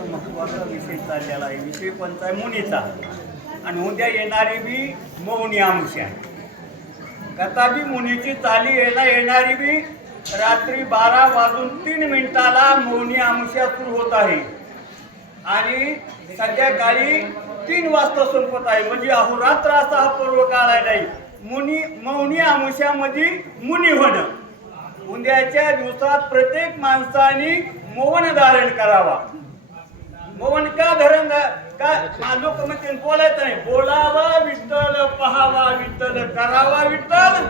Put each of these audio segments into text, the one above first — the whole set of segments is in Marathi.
फार महत्वाचा विषय चाललेला आहे. विषय कोणता आहे? मुनीचा. आणि उद्या येणारी बी मौनी आमुष्या. कथा बी मुनीची चाली येणारी बी रात्री 12:03 मौनी आमुष्या सुरू होत आहे आणि संध्याकाळी 3 वाजता संपत आहे. म्हणजे अहोरात्र असा हा पर्व काळ आहे. मौनी आमुष्यामध्ये मुनी होणं. उद्याच्या दिवसात प्रत्येक माणसाने मौन धारण करावा. मौन का धरण का लोक म्हणते बोलायचं नाही. बोलावा विठ्ठल, पहावा विठ्ठल, करावा विठ्ठल.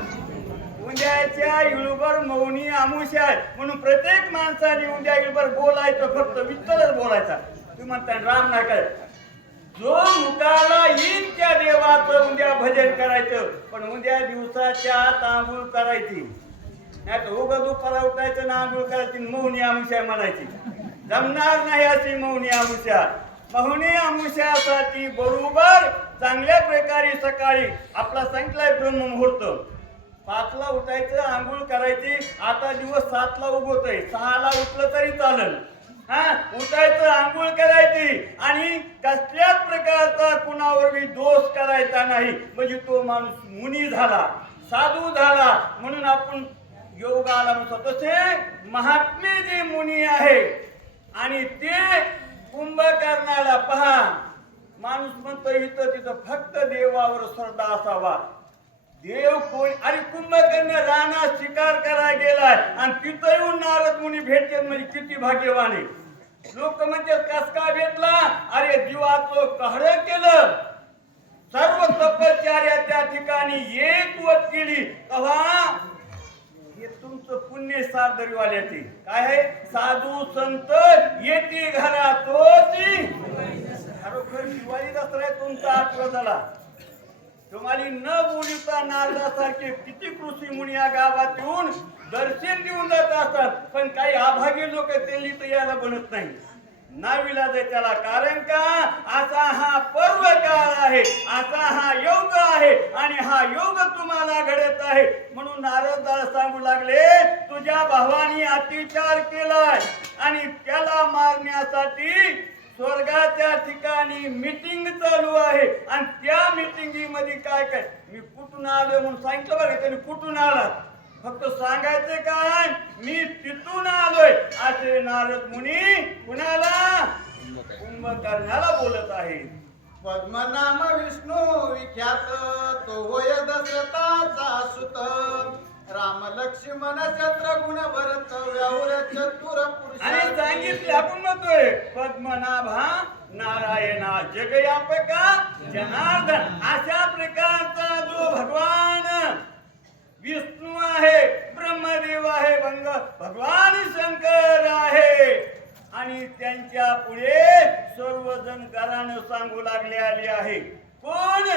उद्याच्या युळभर मौनी आमुष्या आहे म्हणून प्रत्येक माणसाने उद्या युळभर बोलायचं, फक्त विठ्ठलच बोलायचा. तुम्ही म्हणता राम नाही काय. जो मुखाला येईल त्या देवाचं उद्या भजन करायचं. पण उद्या दिवसाच्या आत आंघोळ करायची नाही तर उगा दुपारा उठायचं ना आंघोळ करायची. मौनी आमुष्या म्हणायची. जमणार नाही अशी मौनी आमुष्या. मौनी आमुष्यासाठी बरोबर चांगल्या प्रकारे सकाळी आपला सांगितलाय ब्रह्ममुहूर्त 5ला उठायचं, आंघोळ करायची. आता दिवस 7ला उगवतोय, 6ला उठलं तरी चालेल. उठायचं, आंघोळ करायची आणि कसल्याच प्रकारचा कुणावरही दोष करायचा नाही. म्हणजे तो माणूस मुनी झाला, साधू झाला. म्हणून आपण योगाला म्हणतो. तसे महात्मे जे मुनी आहे आणि ते कुंभकर्णाला पहा. माणूस म्हणतो इथं तिथं फक्त देवावर श्रद्धा असावा. देव कोण? अरे कुंभकर्ण रानात शिकार करायला गेलाय आणि तिथं येऊन नारद मुनी भेटते. म्हणजे किती भाग्यवान आहे. लोक म्हणतात कस का भेटला? अरे जीवाचं कहर केलं, सर्व तपश्चर्या त्या ठिकाणी एक वत केली. तेव्हा हे तुमचं पुण्य सादरीवाल्याचे काय आहे? साधू संत येते घरातोची. खरोखर दिवाळी दसरा तुमचा आठवडा झाला. तुम्हाला न बोलता नारदासारखे किती ऋषी मुनी या गावात येऊन दर्शन देऊन जात असतात. पण काही अभागी लोक त्यांनी तर यायला बनत नाही. नाविलाज आहे त्याला. कारण का? असा हा पर्व काळ आहे, असा हा योग आहे आणि हा योग तुम्हाला घडत आहे. म्हणून नारदाला सांगू लागले तुझ्या भावानी अत्याचार केलाय आणि त्याला मारण्यासाठी स्वर्गाच्या ठिकाणी मीटिंग चालू आहे. आणि त्या मीटिंगमध्ये काय काय मी कुठून आलोय म्हणून सांगितलं बरं. त्यांनी कुठून आला फक्त सांगायचे काय? मी तिथून आलोय असे नारद मुनी कुणाला? कुंभकर्णाला बोलत आहे. पद्मनाम विष्णू विख्यात तो होय दशरथाचा सुत. राम लक्ष्मण शत्रुघ्न भरत व्याहुर चतुर पुरुष. आणि सांगितले आपण म्हणतोय पद्मनाभा नारायणा जगयापका जनार्दन. अशा प्रकारचा जो भगवान विष्णू आहे, ब्रह्मदेव आहे, भगवान शंकर आहे. आणि त्यांच्या पुढे सर्वजण घरानं सांगू लागले आले आहे. कोण?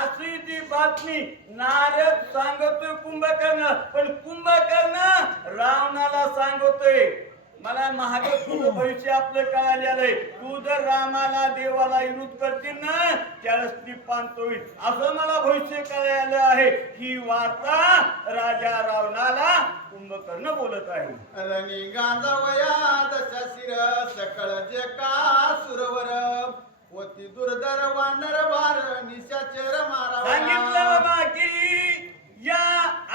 अशी ती बातमी नारद सांगतोय कुंभकर्ण. पण कुंभकर्ण रावणाला सांगतोय मला महादेव तुझं भविष्य आपलं कळालेलं आहे. तू जर रामाला देवाला विरोध करतील ना त्यावेळेस ती पांत होईल असं मला भविष्य कळालेलं आहे. ही वार्ता राजा रावणाला कुंभकर्ण बोलत आहे. रणी गांजावया दशशिर सकळ जे का सुरवर होती दुर्धर वानर भार निशाचर मारा. सांगितलं बाबा की या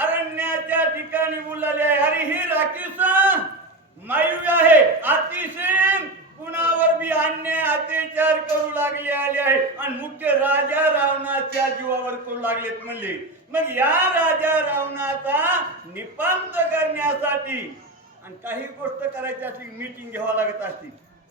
अरण्याच्या ठिकाणी बोलले आहे. अरे ही राक्षस मायू आहे, अतिशय कुणावर बी अन्याय अत्याचार करू लागले आले आहे आणि मुख्य राजा रावणाच्या जीवावर करू लागलेत म्हणले. मग या राजा रावणाचा निपांत करण्यासाठी आणि काही गोष्ट करायची असली मीटिंग घ्यावं लागत असती.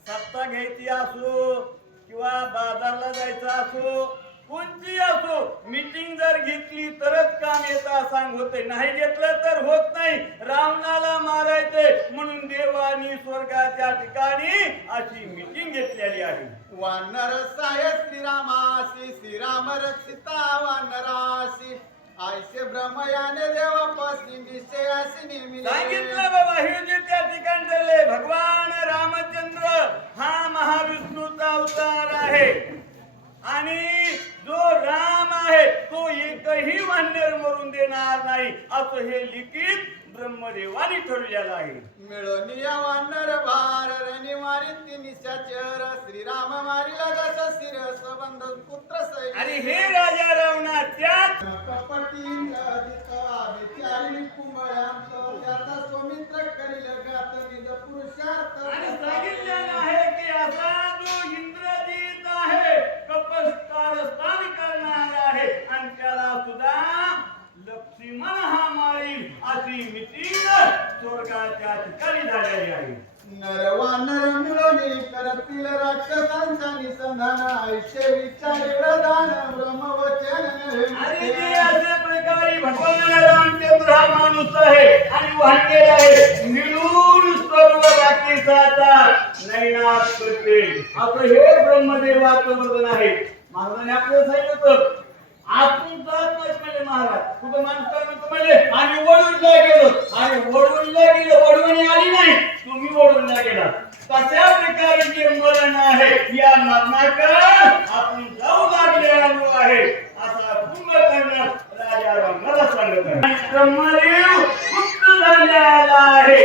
सत्ता घ्यायची असो किंवा बाजारला जायचं असो, कोणती असो, मीटिंग जर घेतली तरच काम येता सांग होते. नाही घेतलं तर होत नाही. रावणाला मारायचे म्हणून देवानी स्वर्गाच्या ठिकाणी अशी मीटिंग घेतलेली आहे. वानर साय श्रीरामासी श्रीराम रक्षिता वानरासी आयसे ब्रह्मयाने देवापासी निश्चयासी नेमी. सांगितलं बाबा हे जे त्या ठिकाणी झाले. भगवान रामचंद्र हा महाविष्णूचा अवतार आहे आणि जो राम आहे तो एकही वानर मरून देणार नाही असं हे लिखित ब्रह्मदेवाने ठरवलेला आहे. मिळून या वानर भार रणी मारी निशाचर श्रीराम मारिला जस शिरस बंध पुत्र सैनिक. आणि हे राजा रावणा त्यात कपटी विचारी कुंभळ्यांत त्याचा स्वमित्र करील गात निज पुरुषार्थ. आणि सांगितलेलं आहे की असा जो इंद्रजित आहे कपस्कार स्थान करणार आहे आणि त्याला सुद्धा लक्ष्मण हा मारील अशी मितील स्वर्गाच्या ठिकाणी झालेली आहे. नर वानर मिळून करतील राक्षसांचा निसंधान आयुष्य विचार प्रधान ब्रह्मवचन आणि ते अशा प्रकारे भगवान रामचंद्र हा माणूस आहे आणि वाढलेला आहे मिळून सर्व राक्षसाचा नैनाश करते. असं हे ब्रह्मदेवाचं वर्णन आहे. महाराजांनी आपल्याला सांगितलं आपण जात नाही म्हणजे महाराज कुठं माणूस काय म्हणतो म्हणजे आम्ही वडूनला गेलो आणि वडूनला गेलो वडवणी आली नाही तुम्ही वडूनला गेला. तशा प्रकारे जे मरण आहे या मरणाकडे आपण जाऊ लागलेलो आहे असा पूर्ण करणं राजा रामाला सांगत आहे. ब्रह्मदेव पुत्र झालेला आहे